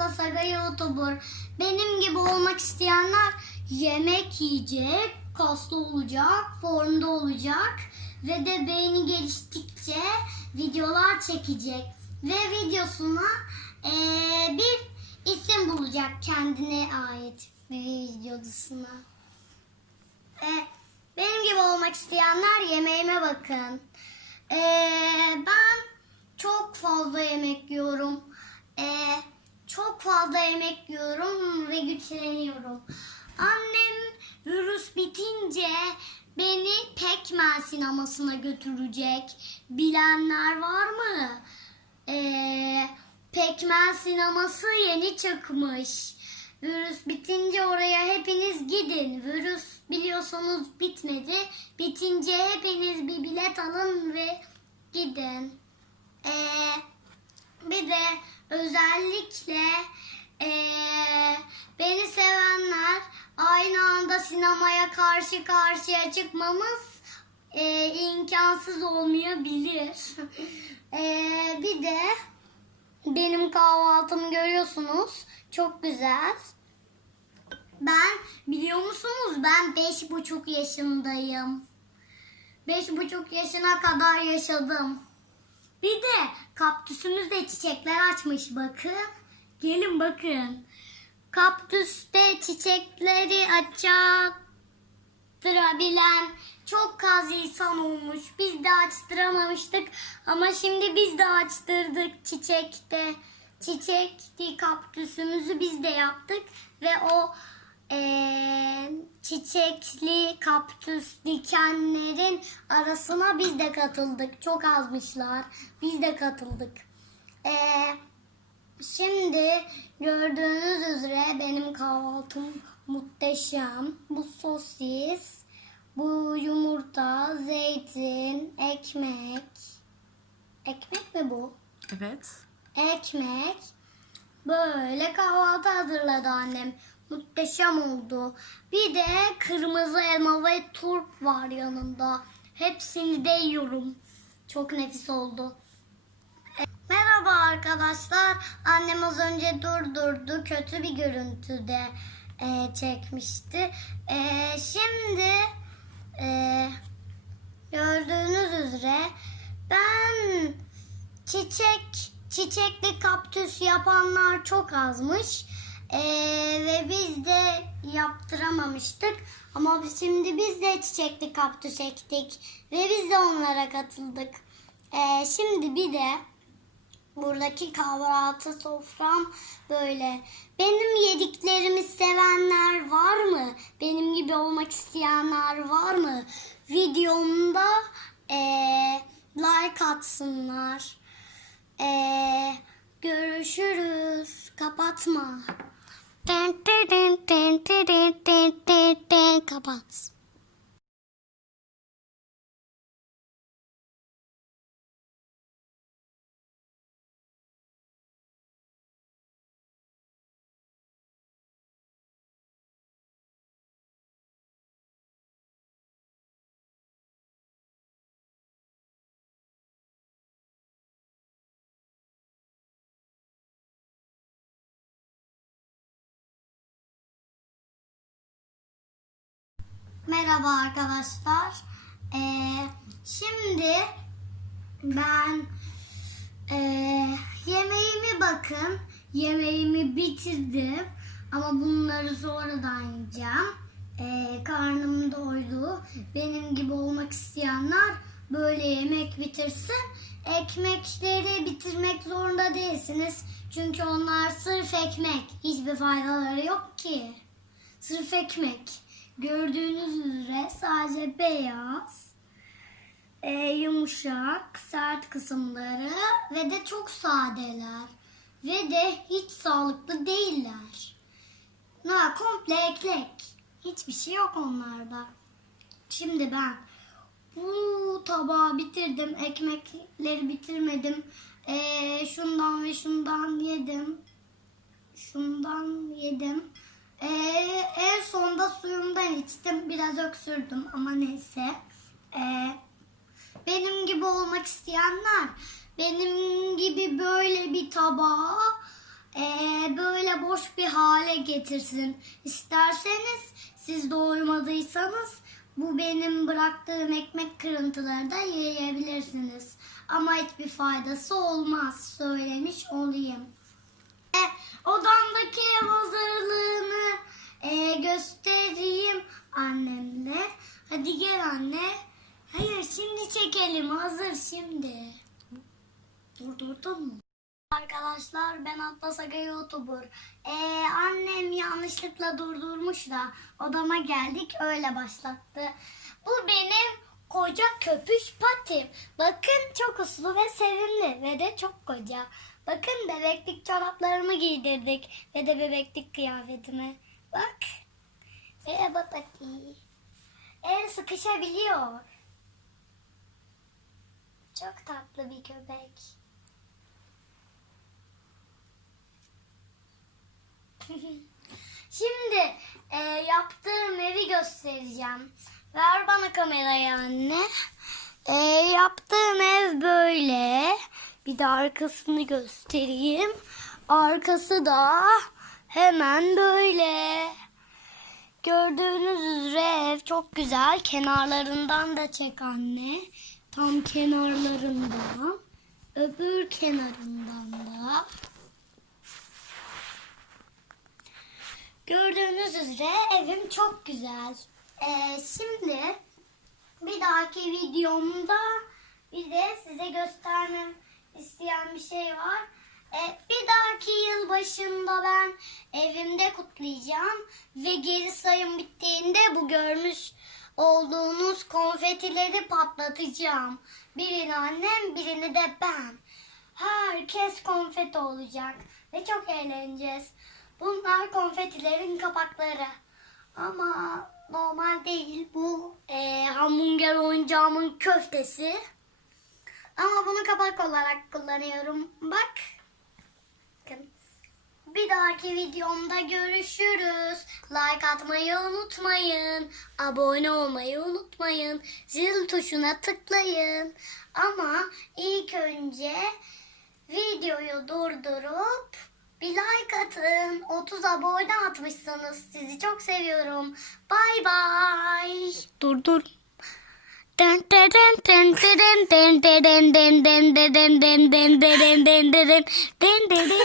Hafta Saga YouTuber. Benim gibi olmak isteyenler yemek yiyecek, kaslı olacak, formda olacak ve de beyni geliştikçe videolar çekecek. Ve videosuna eee, bir isim bulacak kendine ait bir videosuna. E, benim gibi olmak isteyenler yemeğime bakın. E, ben çok fazla yemek yiyorum. E, çok fazla yemek yiyorum ve güçleniyorum. Annem virüs bitince beni Pekmen sinemasına götürecek. Bilenler var mı? Ee, Pekmen sineması yeni çıkmış. Virüs bitince oraya hepiniz gidin. Virüs biliyorsanız bitmedi. Bitince hepiniz bir bilet alın ve gidin. Ee, bir de özellikle ee, beni sevenler aynı anda sinemaya karşı karşıya çıkmamız ee, imkansız olmayabilir. Ee, bir de benim kahvaltımı görüyorsunuz. Çok güzel. Ben biliyor musunuz ben beş buçuk yaşındayım. Beş buçuk yaşına kadar yaşadım. Bir de kaktüsümüzde çiçekler açmış bakın. Gelin bakın. Kaktüste çiçekleri açtırabilen çok az insan olmuş. Biz de açtıramamıştık ama şimdi biz de açtırdık çiçekte. Çiçekli kaktüsümüzü biz de yaptık ve o eee, çiçekli kaktüs dikenlerin arasına biz de katıldık. Çok azmışlar. Biz de katıldık. Eee Şimdi gördüğünüz üzere benim kahvaltım muhteşem. Bu sosis, bu yumurta, zeytin, ekmek. Ekmek mi bu? Evet. Ekmek. Böyle kahvaltı hazırladı annem. Muhteşem oldu. Bir de kırmızı elma ve turp var yanında. Hepsini de yiyorum. Çok nefis oldu. Merhaba arkadaşlar. Annem az önce durdurdu. Kötü bir görüntüde e, çekmişti. E, şimdi e, gördüğünüz üzere ben çiçek çiçekli kaktüs yapanlar çok azmış. E, ve biz de yaptıramamıştık. Ama şimdi biz de çiçekli kaktüs ektik. Ve biz de onlara katıldık. E, şimdi bir de Buradaki kahvaltı sofram böyle. Benim yediklerimi sevenler var mı? Benim gibi olmak isteyenler var mı? Videomda eee, like atsınlar. Eee, görüşürüz. Kapatma. Come on. Merhaba arkadaşlar. Ee, şimdi ben ee, yemeğimi bakın. Yemeğimi bitirdim. Ama bunları sonradan yiyeceğim. Ee, karnım doydu. Benim gibi olmak isteyenler böyle yemek bitirsin. Ekmekleri bitirmek zorunda değilsiniz. Çünkü onlar sırf ekmek. Hiçbir faydaları yok ki. Sırf ekmek. Gördüğünüz üzere sadece beyaz, e, yumuşak, sert kısımları ve de çok sadeler. Ve de hiç sağlıklı değiller. Na komple eklek. Hiçbir şey yok onlarda. Şimdi ben bu tabağı bitirdim. Ekmekleri bitirmedim. E, şundan ve şundan yedim. Şundan yedim. Ee, en sonda suyumdan içtim. Biraz öksürdüm ama neyse. Ee, benim gibi olmak isteyenler benim gibi böyle bir tabağa eee, böyle boş bir hale getirsin. İsterseniz siz doymadıysanız bu benim bıraktığım ekmek kırıntıları da yiyebilirsiniz. Ama hiçbir faydası olmaz söylemiş olayım. E, odamdaki ev hazırlığını e, göstereyim annemle. Hadi gel anne. Hayır şimdi çekelim hazır şimdi. Durdurdun mu? Arkadaşlar ben Atlas Aga YouTuber. Ee, annem yanlışlıkla durdurmuş da odama geldik öyle başlattı. Bu benim koca köpüş patim. Bakın çok uslu ve sevimli ve de çok koca. Bakın bebeklik çoraplarımı giydirdik ve de bebeklik kıyafetimi. Bak. Merhaba pati. El sıkışabiliyor. Çok tatlı bir köpek. Şimdi e, yaptığım evi göstereceğim. Ver bana kamerayı anne. E, yaptığım ev böyle. Bir de arkasını göstereyim. Arkası da hemen böyle. Gördüğünüz üzere ev çok güzel. Kenarlarından da çek anne. Tam kenarlarından. Öbür kenarından da. Gördüğünüz üzere evim çok güzel. Ee, şimdi bir dahaki videomda bir de size göstermem isteyen bir şey var. Ee, bir dahaki yıl başında ben evimde kutlayacağım ve geri sayım bittiğinde bu görmüş olduğunuz konfetileri patlatacağım. Birini annem, birini de ben. Herkes konfeti olacak ve çok eğleneceğiz. Bunlar konfetilerin kapakları. Ama normal değil bu e, hamburger oyuncağımın köftesi. Ama bunu kapak olarak kullanıyorum. Bak. Bir dahaki videomda görüşürüz. Like atmayı unutmayın. Abone olmayı unutmayın. Zil tuşuna tıklayın. Ama ilk önce videoyu durdurup bir like atın. 30 abone atmışsınız. Sizi çok seviyorum. Bay bay. Dur dur. Dın dın dın dın dın dın dın dın dın dın dın dın dın dın dın dın dın dın.